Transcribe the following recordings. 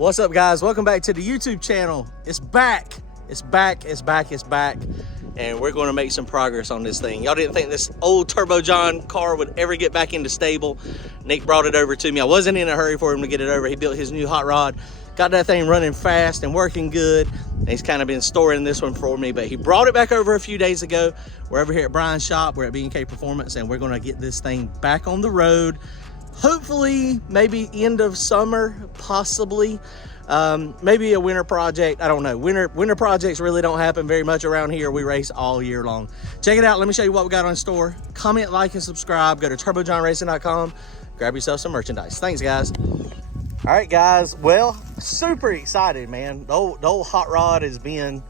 What's up, guys? Welcome back to the YouTube channel. It's back. It's back. And we're going to make some progress on this thing. Y'all didn't think this old TurboJohn car would ever get back into stable. Nick brought it over to me. I wasn't in a hurry for him to get it over. He built his new hot rod, got that thing running fast and working good. And he's kind of been storing this one for me, but he brought it back over a few days ago. We're over here at Brian's shop. We're at B&K Performance, and we're going to get this thing back on the road. Hopefully, maybe end of summer, possibly. Maybe a winter project. I don't know. Winter projects really don't happen very much around here. We race all year long. Check it out. Let me show you what we got on store. Comment, like, and subscribe. Go to turbojohnracing.com. Grab yourself some merchandise. Thanks, guys. All right, guys. Well, super excited, man. The old hot rod has been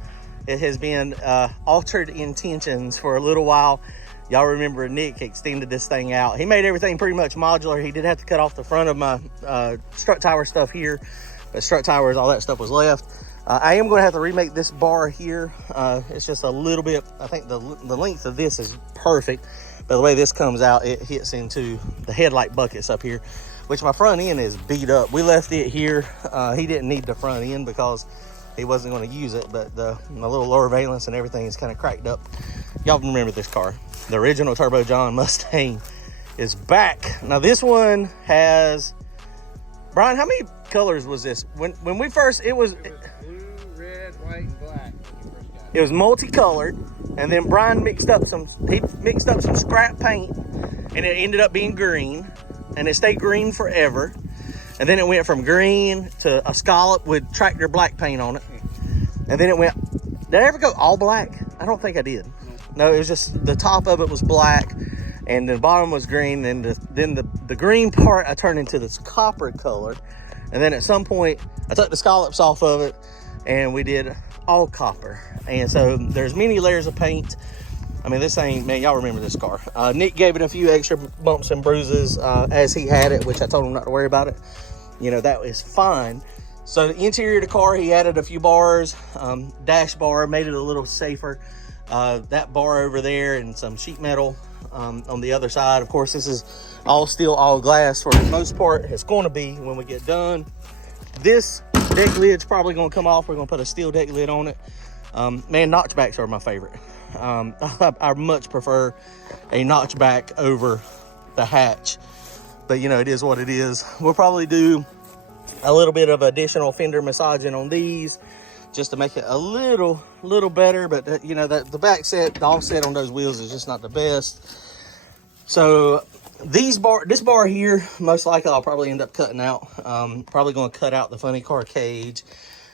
altered intentions for a little while. Y'all remember Nick extended this thing out. He made everything pretty much modular. He did have to cut off the front of my strut tower stuff here. But strut towers, all that stuff was left. I am going to have to remake this bar here. It's just a little bit, I think the length of this is perfect. But the way this comes out, it hits into the headlight buckets up here, which my front end is beat up. We left it here. He didn't need the front end because he wasn't going to use it, but my little lower valence and everything is kind of cracked up. Y'all remember this car. The original TurboJohn Mustang is back. Now this one has, Brian, how many colors was this? When we first, it was blue, red, white, and black when you first got it. It was multicolored, and then Brian mixed up some scrap paint, and it ended up being green, and it stayed green forever. And then it went from green to a scallop with tractor black paint on it. And then it went, did I ever go all black? I don't think I did. No, it was just the top of it was black and the bottom was green. And then the green part I turned into this copper color. And then at some point I took the scallops off of it and we did all copper. And so there's many layers of paint. I mean, this thing, man, y'all remember this car. Nick gave it a few extra bumps and bruises as he had it, which I told him not to worry about it. You know, that is fine. So the interior of the car, he added a few bars, dash bar, made it a little safer. That bar over there and some sheet metal on the other side. Of course, this is all steel, all glass for the most part. It's going to be when we get done. This deck lid's probably going to come off. We're going to put a steel deck lid on it. Man, notchbacks are my favorite. I much prefer a notchback over the hatch. But, you know, it is what it is. We'll probably do a little bit of additional fender massaging on these just to make it a little better. But, you know, the back set, the offset on those wheels is just not the best. So this bar here, most likely I'll probably end up cutting out. Probably going to cut out the funny car cage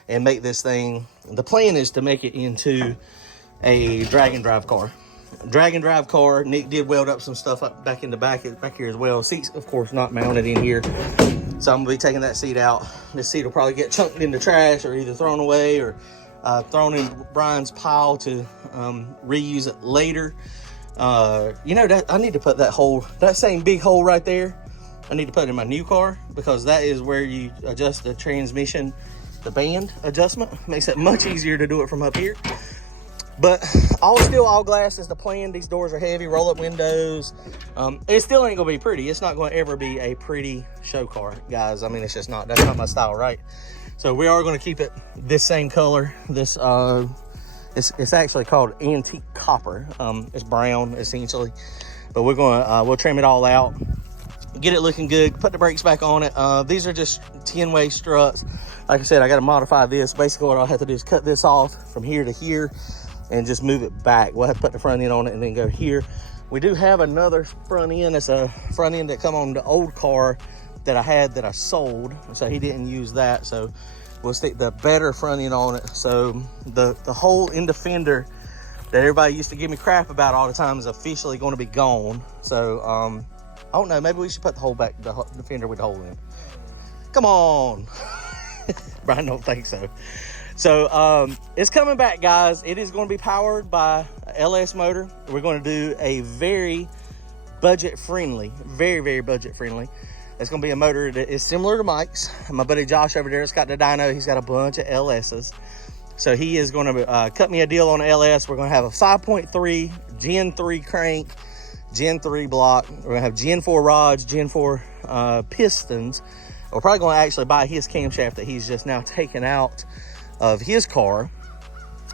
and make this thing. The plan is to make it into a drag and drive car. Nick did weld up some stuff up back in the back here as well. Seats, of course, not mounted in here. So I'm gonna be taking that seat out. This seat will probably get chunked in the trash or either thrown away or thrown in Brian's pile to reuse it later. You know, that I need to put that same big hole right there, I need to put in my new car, because that is where you adjust the transmission, the band adjustment. Makes it much easier to do it from up here. But all steel, all glass is the plan. These doors are heavy, roll up windows. It still ain't gonna be pretty. It's not gonna ever be a pretty show car, guys. I mean, it's just not, that's not my style, right? So we are gonna keep it this same color. This, it's actually called antique copper. It's brown essentially, but we're gonna, we'll trim it all out, get it looking good, put the brakes back on it. These are just 10-way struts. Like I said, I gotta modify this. Basically what I'll have to do is cut this off from here to here and just move it back. We'll have to put the front end on it and then go here. We do have another front end. It's a front end that come on the old car that I had that I sold. So he didn't use that. So we'll stick the better front end on it. So the hole in the fender that everybody used to give me crap about all the time is officially going to be gone. So I don't know, maybe we should put the hole back, the fender with the hole in. Come on. Brian don't think so. So it's coming back, guys. It is going to be powered by a LS motor. We're going to do a very budget friendly, very budget friendly. It's going to be a motor that is similar to Mike's. My buddy Josh over there has got the dyno. He's got a bunch of LS's. So he is going to cut me a deal on LS. We're going to have a 5.3 Gen 3 crank, Gen 3 block. We're going to have Gen 4 rods, Gen 4 pistons. we're probably going to actually buy his camshaft that he's just now taken out of his car,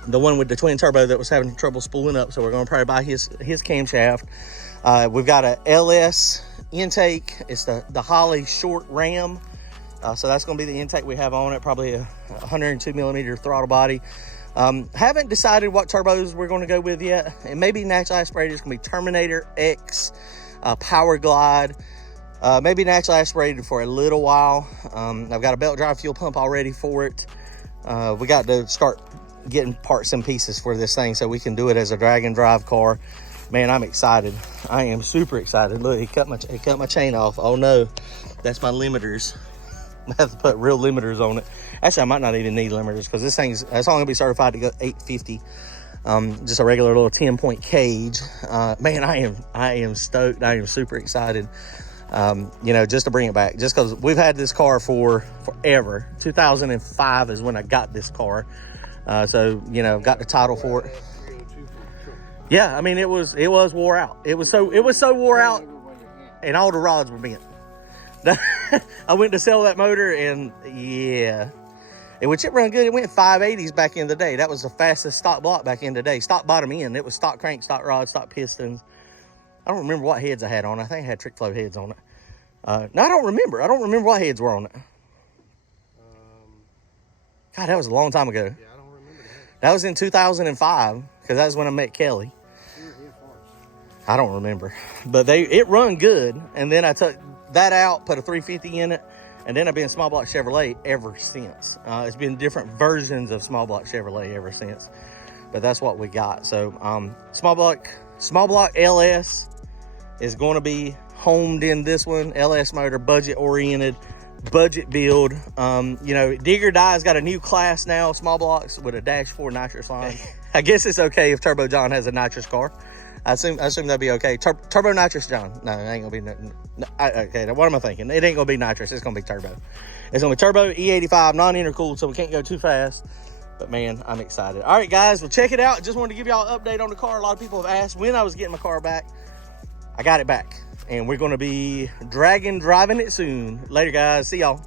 the one with the twin turbo that was having trouble spooling up. So we're going to probably buy his camshaft. We've got a LS intake. It's the Holly short ram. So that's going to be the intake we have on it, probably a 102 millimeter throttle body. Haven't decided what turbos we're going to go with yet. It may be naturally aspirated. It's going to be Terminator X, Power Glide, maybe naturally aspirated for a little while. I've got a belt drive fuel pump already for it. We got to start getting parts and pieces for this thing so we can do it as a drag and drive car. Man, I'm excited. I am super excited. Look, it cut my chain off. Oh no, that's my limiters. I have to put real limiters on it. Actually, I might not even need limiters because this thing's, it's only gonna be certified to go 850. Just a regular little 10-point cage. Man, I am stoked. I am super excited. You know, just to bring it back, just because we've had this car for forever. 2005 is when I got this car. So, you know, got the title for it. Yeah, I mean, it was wore out. It was so wore out, and all the rods were bent. I went to sell that motor, and yeah, which it run good. It went 580s back in the day. That was the fastest stock block back in the day. Stock bottom end. It was stock crank, stock rod, stock pistons. I don't remember what heads I had on. I think I had trick flow heads on it. No, I don't remember. I don't remember what heads were on it. God, that was a long time ago. Yeah, I don't remember that. That was in 2005, because that was when I met Kelly. I don't remember, but it run good. And then I took that out, put a 350 in it, and then I've been small block Chevrolet ever since. It's been different versions of small block Chevrolet ever since, but that's what we got. So small block LS is going to be homed in this one. LS motor, budget oriented, budget build. You know, Dig or Die's got a new class now, small blocks with a -4 nitrous line. I guess it's okay if TurboJohn has a nitrous car. I assume that'd be okay. Turbo nitrous, John. No, it ain't gonna be. Okay, what am I thinking? It ain't gonna be nitrous. It's gonna be turbo. It's gonna be turbo E85, non-intercooled, so we can't go too fast. But man, I'm excited. All right, guys, well, check it out. Just wanted to give y'all an update on the car. A lot of people have asked when I was getting my car back. I got it back, and we're gonna be driving it soon. Later, guys. See y'all.